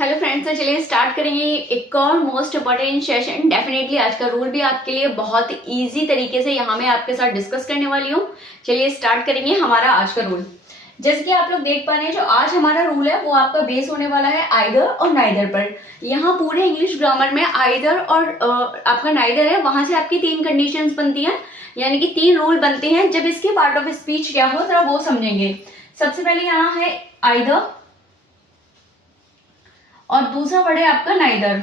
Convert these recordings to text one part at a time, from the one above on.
Hello friends, तो चलिए start करेंगे एक और मोस्ट इम्पोर्टेंट सेशन। डेफिनेटली आज का रूल भी आपके लिए बहुत इजी तरीके से यहाँ मैं आपके साथ डिस्कस करने वाली हूँ। चलिए स्टार्ट करेंगे हमारा आज का रूल। जैसे कि आप लोग देख पा रहे हैं, जो आज हमारा रूल है वो आपका बेस होने वाला है आइदर और नाइदर पर। यहाँ पूरे इंग्लिश ग्रामर में आइदर और आपका नाइदर है, वहां से आपकी तीन कंडीशंस बनती हैं, यानी कि तीन रूल बनते हैं। जब इसके पार्ट ऑफ स्पीच क्या हो जरा वो समझेंगे। सबसे पहले यहाँ है आइदर और दूसरा वर्ड है आपका नाइदर।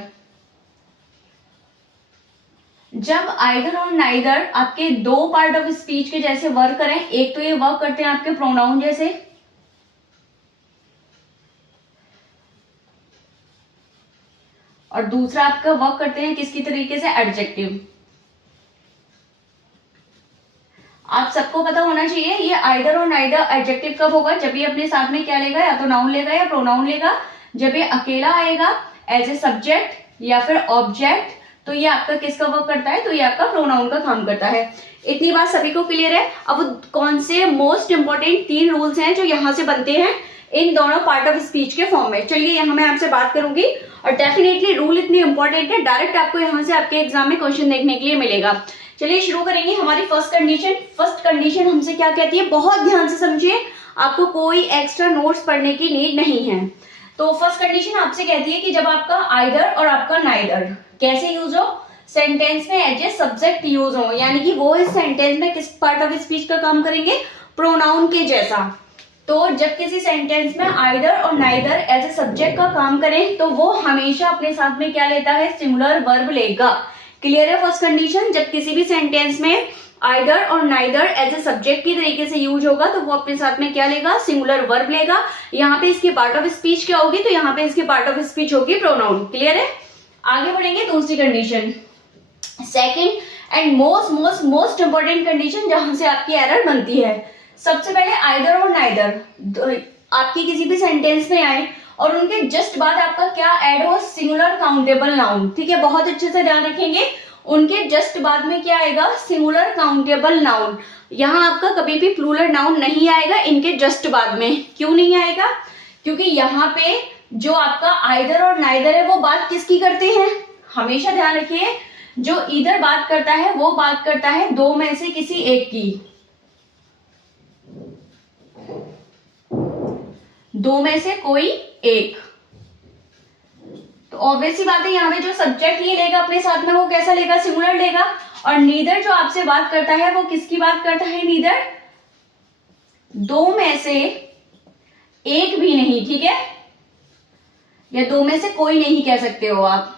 जब आइदर और नाइदर आपके दो पार्ट ऑफ स्पीच के जैसे वर्क करें, एक तो ये वर्क करते हैं आपके प्रोनाउन जैसे, और दूसरा आपका वर्क करते हैं किसकी तरीके से, एडजेक्टिव। आप सबको पता होना चाहिए ये आइदर और नाइदर एडजेक्टिव कब होगा, जब ये अपने साथ में क्या लेगा, या तो नाउन लेगा या प्रोनाउन लेगा। जब ये अकेला आएगा एज ए सब्जेक्ट या फिर ऑब्जेक्ट, तो ये आपका किसका वर्क करता है, तो ये आपका प्रोनाउन का काम करता है। इतनी बात सभी को क्लियर है। अब कौन से मोस्ट इंपोर्टेंट तीन रूल्स हैं जो यहाँ से बनते हैं इन दोनों पार्ट ऑफ स्पीच के फॉर्म में, चलिए यहाँ मैं आपसे बात करूंगी। और डेफिनेटली रूल इतने इंपॉर्टेंट है, डायरेक्ट आपको यहाँ से आपके एग्जाम में क्वेश्चन देखने के लिए मिलेगा। चलिए शुरू करेंगे हमारी फर्स्ट कंडीशन। फर्स्ट कंडीशन हमसे क्या कहती है, बहुत ध्यान से समझिए, आपको कोई एक्स्ट्रा नोट्स पढ़ने की नीड नहीं है। तो फर्स्ट कंडीशन आपसे कहती है कि जब आपका आइदर और आपका नाइदर कैसे यूज हो, सेंटेंस में एज ए सब्जेक्ट यूज हो, यानी कि वो इस सेंटेंस में किस पार्ट ऑफ स्पीच का काम करेंगे, प्रोनाउन के जैसा। तो जब किसी सेंटेंस में आइदर और नाइदर एज ए सब्जेक्ट का काम करें तो वो हमेशा अपने साथ में क्या लेता है, सिंगुलर वर्ब लेगा। क्लियर है फर्स्ट कंडीशन। जब किसी भी सेंटेंस में आइदर और नाइदर एज ए सब्जेक्ट की तरीके से यूज होगा तो वो अपने साथ में क्या लेगा, सिंगुलर वर्ब लेगा। यहाँ पे इसकी पार्ट ऑफ स्पीच क्या होगी, तो यहाँ पे इसकी पार्ट ऑफ स्पीच होगी प्रोनाउन। क्लियर है। आगे बढ़ेंगे दूसरी condition, second and most important condition जहां से आपकी एरर बनती है। सबसे पहले आइदर और नाइदर आपकी किसी भी सेंटेंस में आए और उनके जस्ट बाद आपका क्या ऐड हो, सिंगुलर काउंटेबल नाउन। ठीक है, बहुत अच्छे से ध्यान रखेंगे, उनके जस्ट बाद में क्या आएगा, सिंगुलर काउंटेबल नाउन। यहाँ आपका कभी भी प्लूरल नाउन नहीं आएगा इनके जस्ट बाद में। क्यों नहीं आएगा, क्योंकि यहाँ पे जो आपका आइदर और नाइदर है वो बात किसकी करते हैं, हमेशा ध्यान रखिए, जो इधर बात करता है वो बात करता है दो में से किसी एक की, दो में से कोई एक। तो ऑब्वियसली बात है, यहाँ पे जो सब्जेक्ट ये लेगा अपने साथ में वो कैसा लेगा, सिंगुलर लेगा। और नीदर जो आपसे बात करता है वो किसकी बात करता है, नीदर दो में से एक भी नहीं। ठीक है, या दो में से कोई नहीं कह सकते हो आप।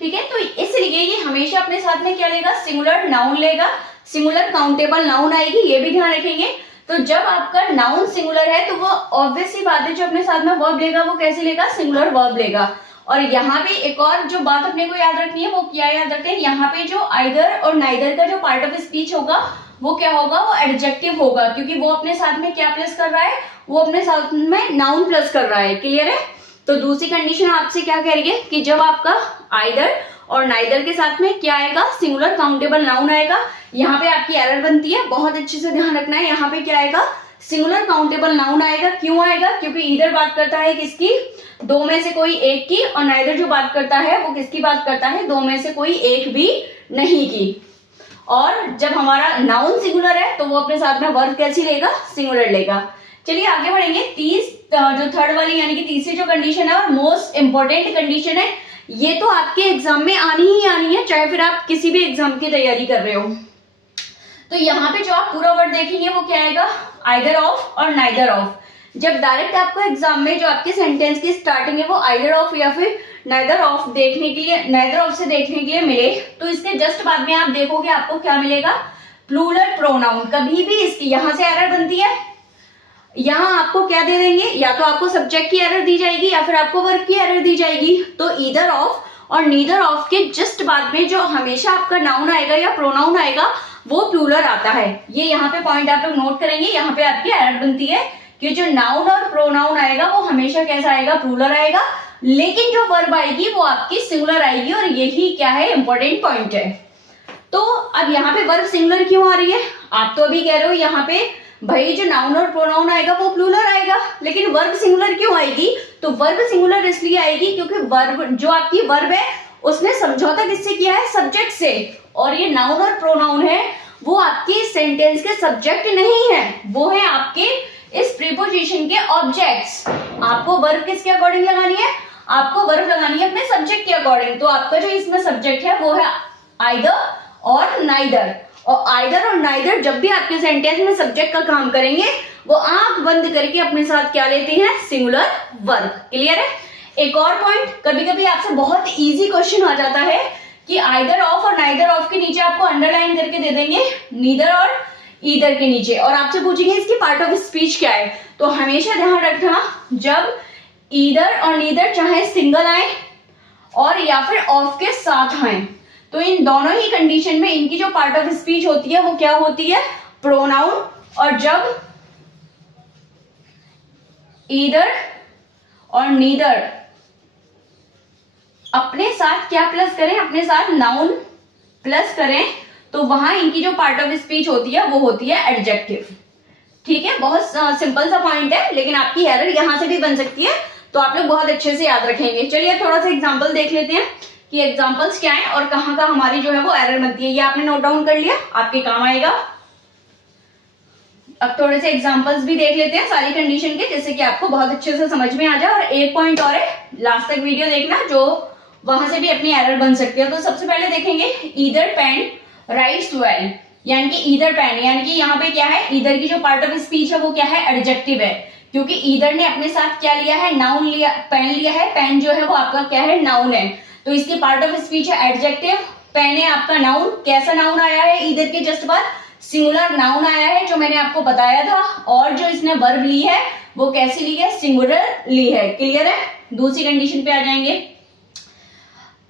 ठीक है, तो इसलिए ये हमेशा अपने साथ में क्या लेगा, सिंगुलर नाउन लेगा, सिंगुलर काउंटेबल नाउन आएगी, ये भी ध्यान रखेंगे। तो जब आपका नाउन सिंगुलर है तो वो ऑब्वियसली बात है, जो अपने साथ में वर्ब लेगा वो कैसे लेगा, सिंगुलर वर्ब लेगा। और यहाँ पे एक और जो बात अपने को याद रखनी है वो क्या याद रखें, यहाँ पे जो आइदर और नाइदर का जो पार्ट ऑफ स्पीच होगा वो क्या होगा, वो एडजेक्टिव होगा, क्योंकि वो अपने साथ में क्या प्लस कर रहा है, वो अपने साथ में नाउन प्लस कर रहा है। क्लियर है। तो दूसरी कंडीशन आपसे क्या कह रही है कि जब आपका आइदर और नाइदर के साथ में क्या आएगा, सिंगुलर काउंटेबल नाउन आएगा। यहाँ पे आपकी एरर बनती है, बहुत अच्छे से ध्यान रखना है। यहाँ पे क्या आएगा, सिंगुलर काउंटेबल नाउन आएगा। क्यों आएगा, क्योंकि इधर बात करता है किसकी, दो में से कोई एक की, और नाइदर जो बात करता है वो किसकी बात करता है, दो में से कोई एक भी नहीं की। और जब हमारा नाउन सिंगुलर है तो वो अपने साथ में वर्ब कैसी लेगा, सिंगुलर लेगा। चलिए आगे बढ़ेंगे। जो थर्ड वाली यानी कि तीसरी जो कंडीशन है और मोस्ट इंपॉर्टेंट कंडीशन है, ये तो आपके एग्जाम में आनी ही आनी है, चाहे फिर आप किसी भी एग्जाम की तैयारी कर रहे हो। तो यहाँ पे जो आप पूरा वर्ड देखेंगे वो क्या आएगा, आइदर ऑफ और नाइदर ऑफ। जब डायरेक्ट आपको एग्जाम में जो आपके सेंटेंस की स्टार्टिंग है वो आइदर ऑफ या फिर नाइदर ऑफ देखने के लिए, नाइदर ऑफ से देखने के लिए मिले, तो इसके जस्ट बाद में आप देखोगे आपको क्या मिलेगा, प्लूरल प्रोनाउन। कभी भी इसकी यहाँ से एरर बनती है, यहाँ आपको क्या दे देंगे, या तो आपको सब्जेक्ट की एरर दी जाएगी या फिर आपको वर्ब की एरर दी जाएगी। तो ईदर ऑफ और नीदर ऑफ के जस्ट बाद में जो हमेशा आपका नाउन आएगा या प्रोनाउन आएगा वो प्लूरल आता है। ये यहाँ पे पॉइंट आप लोग नोट करेंगे, यहाँ पे आपकी एरर बनती है कि जो नाउन और प्रोनाउन आएगा वो हमेशा कैसा आएगा, प्लूरल आएगा, लेकिन जो वर्ब आएगी वो आपकी सिंगुलर आएगी। और यही क्या है, इंपॉर्टेंट पॉइंट है। तो अब यहाँ पे वर्ब सिंगुलर क्यों आ रही है, आप तो अभी कह रहे हो यहाँ पे भाई जो नाउन और प्रोनाउन आएगा वो प्लूरल आएगा, लेकिन वर्ब सिंगुलर क्यों आएगी? तो वर्ब सिंगुलर इसलिए आएगी क्योंकि वर्ब जो आपकी वर्ब है उसने समझौता किससे किया है? सब्जेक्ट से। और ये नाउन और प्रोनाउन है वो आपके सेंटेंस के सब्जेक्ट नहीं है, वो है आपके इस प्रीपोजिशन के ऑब्जेक्ट्स। आपको वर्ब किसके अकॉर्डिंग लगानी है? आपको वर्ब लगानी है अपने सब्जेक्ट के अकॉर्डिंग। तो आपका जो इसमें सब्जेक्ट है वो है आइदर और नाइदर। और आइदर और नाइदर जब भी आपके सेंटेंस में सब्जेक्ट का काम करेंगे वो आंख बंद करके अपने साथ क्या लेते हैं? Singular verb. क्लियर है? एक और पॉइंट, कभी कभी आपसे बहुत इजी क्वेश्चन आ जाता है कि आइदर ऑफ और नाइदर ऑफ के नीचे आपको अंडरलाइन करके दे देंगे नीदर और ईदर के नीचे, और आपसे पूछेंगे इसकी पार्ट ऑफ स्पीच क्या है। तो हमेशा ध्यान रखना, जब ईदर और नीदर चाहे सिंगल आए और या फिर ऑफ के साथ आए, तो इन दोनों ही कंडीशन में इनकी जो पार्ट ऑफ स्पीच होती है वो क्या होती है? प्रोनाउन। और जब ईदर और नीदर अपने साथ क्या प्लस करें? अपने साथ नाउन प्लस करें, तो वहां इनकी जो पार्ट ऑफ स्पीच होती है वो होती है एडजेक्टिव। ठीक है, बहुत सिंपल सा पॉइंट है, लेकिन आपकी एरर यहां से भी बन सकती है, तो आप लोग बहुत अच्छे से याद रखेंगे। चलिए थोड़ा सा एग्जांपल देख लेते हैं कि एग्जांपल्स क्या हैं और कहां कहां हमारी जो है वो एरर बनती है। ये आपने नोट डाउन कर लिया, आपके काम आएगा। अब थोड़े से एग्जांपल्स भी देख लेते हैं सारी कंडीशन के, जिससे कि आपको बहुत अच्छे से समझ में आ जाए। और एक पॉइंट और है, लास्ट तक वीडियो देखना, जो वहां से भी अपनी एरर बन सकती है। तो सबसे पहले देखेंगे ईदर पेन राइट्स वेल, यानी कि ईदर पेन, यानी कि यहाँ पे क्या है? ईदर की जो पार्ट ऑफ स्पीच है वो क्या है? एडजेक्टिव है, क्योंकि ईदर ने अपने साथ क्या लिया है? नाउन लिया, पेन लिया है। पेन जो है वो आपका क्या है? नाउन है, तो इसकी पार्ट ऑफ स्पीच है एडजेक्टिव। पेन है आपका नाउन। कैसा नाउन आया है ईदर के जस्ट बाद? सिंगुलर नाउन आया है, जो मैंने आपको बताया था। और जो इसने वर्ब ली है वो कैसी ली है? सिंगुलर ली है। क्लियर है? दूसरी कंडीशन पे आ जाएंगे,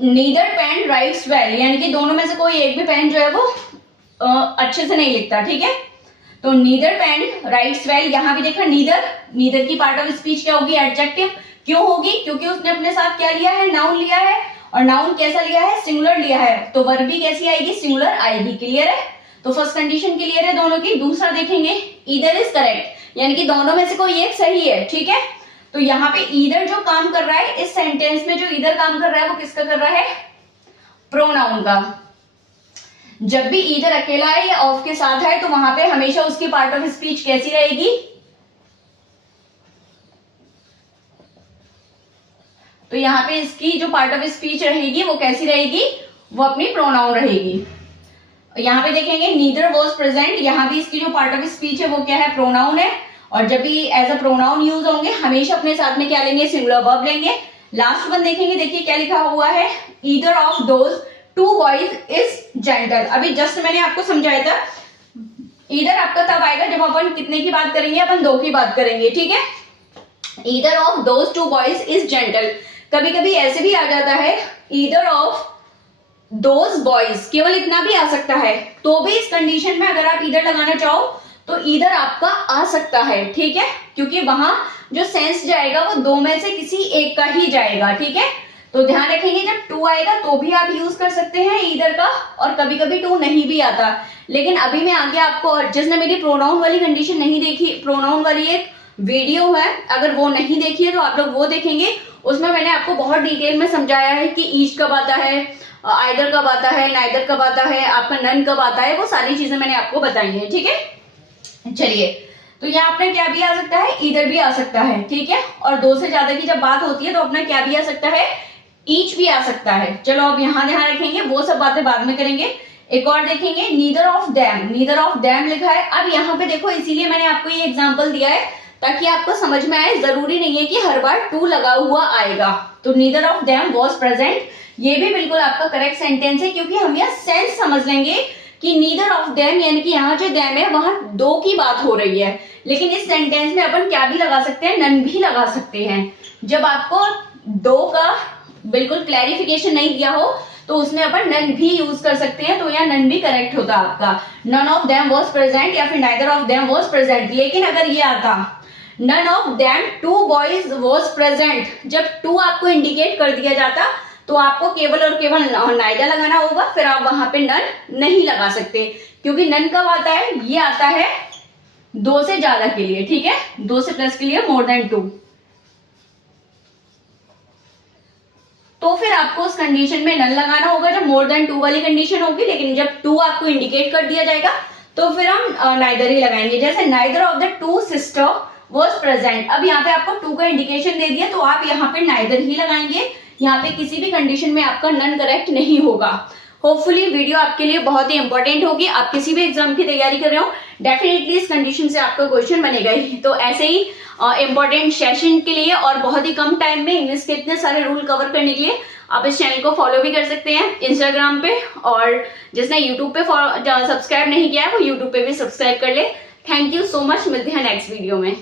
नीदर पेन राइट्स वेल, यानी कि दोनों में से कोई एक भी पेन जो है वो अच्छे से नहीं लिखता। ठीक है, तो नीदर पेन राइट्स वेल, यहां भी देखा नीदर, नीदर की पार्ट ऑफ स्पीच क्या होगी? एडजेक्टिव। क्यों होगी? क्योंकि उसने अपने साथ क्या लिया है? नाउन लिया है, और नाउन कैसा लिया है? सिंगुलर लिया है, तो वर्ब भी कैसी आएगी? सिंगुलर आएगी। क्लियर है? तो फर्स्ट कंडीशन क्लियर है दोनों की। दूसरा देखेंगे, ईदर इज करेक्ट, यानी कि दोनों में से कोई एक सही है। ठीक है, तो यहाँ पे ईदर जो काम कर रहा है इस सेंटेंस में, जो ईदर काम कर रहा है वो किसका कर रहा है? प्रोनाउन का। जब भी ईदर अकेला है या ऑफ के साथ है, तो वहां पे हमेशा उसकी पार्ट ऑफ स्पीच कैसी रहेगी? तो यहाँ पे इसकी जो पार्ट ऑफ स्पीच रहेगी वो कैसी रहेगी? वो अपनी प्रोनाउन रहेगी। यहाँ पे देखेंगे नीदर वॉज प्रेजेंट, यहाँ भी इसकी जो पार्ट ऑफ स्पीच है वो क्या है? प्रोनाउन है। और जब भी एज अ प्रोनाउन यूज होंगे हमेशा अपने साथ में क्या लेंगे? सिंगुलर वर्ब लेंगे। लास्ट वन देखेंगे, देखिए क्या लिखा हुआ है, either of those two boys is gentle. अभी जस्ट मैंने आपको समझाया था, ईदर आपका तब आएगा जब अपन कितने की बात करेंगे? अपन दो की बात करेंगे। ठीक है, either of those two boys is gentle. कभी कभी ऐसे भी आ जाता है, ईदर ऑफ दोज बॉयज, केवल इतना भी आ सकता है। तो भी इस कंडीशन में अगर आप ईदर लगाना चाहो तो ईदर आपका आ सकता है। ठीक है, क्योंकि वहां जो सेंस जाएगा वो दो में से किसी एक का ही जाएगा। ठीक है, तो ध्यान रखेंगे जब टू आएगा तो भी आप यूज कर सकते हैं ईदर का, और कभी कभी टू नहीं भी आता। लेकिन अभी मैं आगे आपको, जिसने मेरी प्रोनाउन वाली कंडीशन नहीं देखी, प्रोनाउन वाली एक वीडियो है, अगर वो नहीं देखी है तो आप लोग वो देखेंगे। उसमें मैंने आपको बहुत डिटेल में समझाया है कि ईच कब आता है, आइदर कब आता है, नाइदर कब आता है, आपका नन कब आता है, वो सारी चीजें मैंने आपको बताई है। ठीक है, चलिए, तो यहाँ अपना क्या भी आ सकता है? ईदर भी आ सकता है। ठीक है, और दो से ज्यादा की जब बात होती है तो अपना क्या भी आ सकता है? ईच भी आ सकता है। चलो अब यहाँ ध्यान रखेंगे, वो सब बातें बाद में करेंगे। एक और देखेंगे, neither of dam, neither of dam लिखा है। अब यहाँ पे देखो, इसीलिए मैंने आपको ये एग्जांपल दिया है ताकि आपको समझ में आए। जरूरी नहीं है कि हर बार टू लगा हुआ आएगा। तो neither of dam was present, ये भी बिल्कुल आपका करेक्ट सेंटेंस है, क्योंकि हम यहाँ सेंस समझ लेंगे कि नीदर ऑफ डैम, यानी कि यहाँ जो डैम है वहां दो की बात हो रही है। लेकिन इस सेंटेंस में अपन क्या भी लगा सकते हैं? नन भी लगा सकते हैं। जब आपको दो का बिल्कुल क्लैरिफिकेशन नहीं दिया हो तो उसमें अपन नन भी यूज कर सकते हैं। तो यहाँ नन भी करेक्ट होता आपका, none of them was present या फिर neither of them was present. लेकिन अगर ये आता none of them two boys was present, जब टू आपको इंडिकेट कर दिया जाता तो आपको केवल और केवल नाइदर लगाना होगा, फिर आप वहां पे नन नहीं लगा सकते। क्योंकि नन कब आता है? ये आता है 2 से ज्यादा के लिए, ठीक है, 2 से प्लस के लिए मोर देन 2। तो फिर आपको उस कंडीशन में नन लगाना होगा जब मोर देन 2 वाली कंडीशन होगी। लेकिन जब 2 आपको इंडिकेट कर दिया जाएगा तो फिर हम नाइदर ही लगाएंगे। जैसे neither of the 2 sister was present, अब यहाँ पे आपको 2 का इंडिकेशन दे दिया तो आप यहाँ पे नाइदर ही लगाएंगे। यहाँ पे किसी भी कंडीशन में आपका नन करेक्ट नहीं होगा। होपफुली वीडियो आपके लिए बहुत ही इंपॉर्टेंट होगी। आप किसी भी एग्जाम की तैयारी कर रहे हो, डेफिनेटली इस कंडीशन से आपका क्वेश्चन बनेगा ही। तो ऐसे ही इंपॉर्टेंट सेशन के लिए और बहुत ही कम टाइम में इंग्लिश के इतने सारे रूल कवर करने के लिए आप इस चैनल को फॉलो भी कर सकते हैं इंस्टाग्राम पे, और जिसने यूट्यूब पे सब्सक्राइब नहीं किया है वो यूट्यूब पे भी सब्सक्राइब कर ले। थैंक यू सो मच, मिलते हैं नेक्स्ट वीडियो में।